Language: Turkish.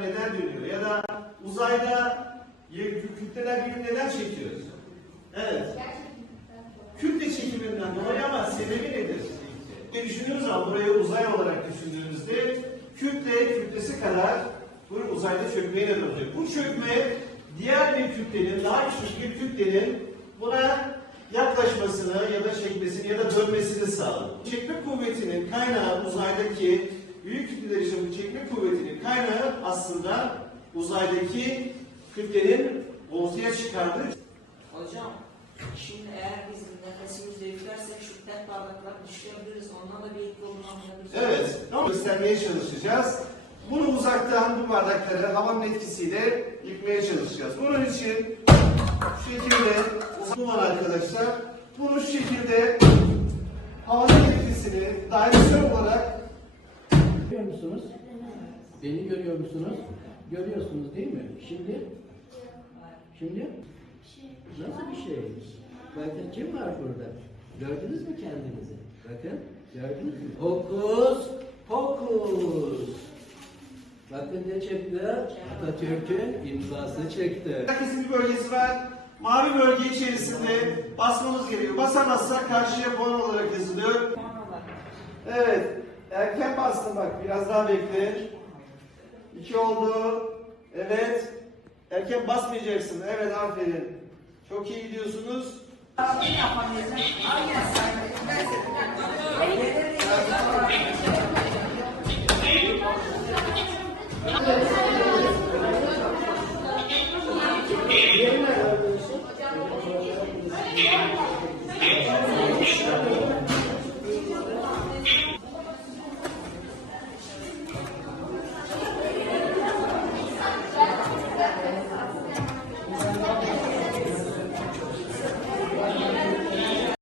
neden dönüyor? Ya da uzayda kütleler birbirini neden çekiyor? Evet. Kütle çekiminden dolayı ama sebebi nedir? Ne düşündüğünüz zaman burayı uzay olarak düşündüğünüzde kütle kütlesi kadar bu uzayda çökmeye neden olacak. Bu çökme diğer bir kütlenin, daha küçük bir kütlenin buna yaklaşmasını ya da çekmesini ya da dönmesini sağlar. Çekme kuvvetinin kaynağı uzaydaki çekme kuvvetinin kaynağı aslında uzaydaki kütlenin ortaya çıkardığı Hocam, şimdi eğer biz nefesimizi üflersek şu tek bardaklar düşürebiliriz. Ondan da bir ilk anlayabiliriz. Evet, ama göstermeye çalışacağız. Bunu uzaktan bu bardakları havanın etkisiyle yıkmaya çalışacağız. Bunun için şu şekilde var arkadaşlar. Bunu şu şekilde havanın etkisini dairesel olarak Görüyor musunuz? Beni görüyor musunuz? Görüyorsunuz değil mi? Şimdi? Şimdi? Nasıl bir şey? Bakın kim var burada? Gördünüz mü kendinizi? Bakın gördünüz mü? Hokus pokus. Bakın ne çekti? Atatürk'ün imzası çekti. herkesin bir bölgesi var. Mavi bölge içerisinde basmamız gerekiyor. Basamazsak karşıya puan olarak yazılıyor. Evet. Erken bastım bak. Biraz daha bekle. İki oldu. Evet. Erken basmayacaksın. Evet aferin. Çok iyi gidiyorsunuz.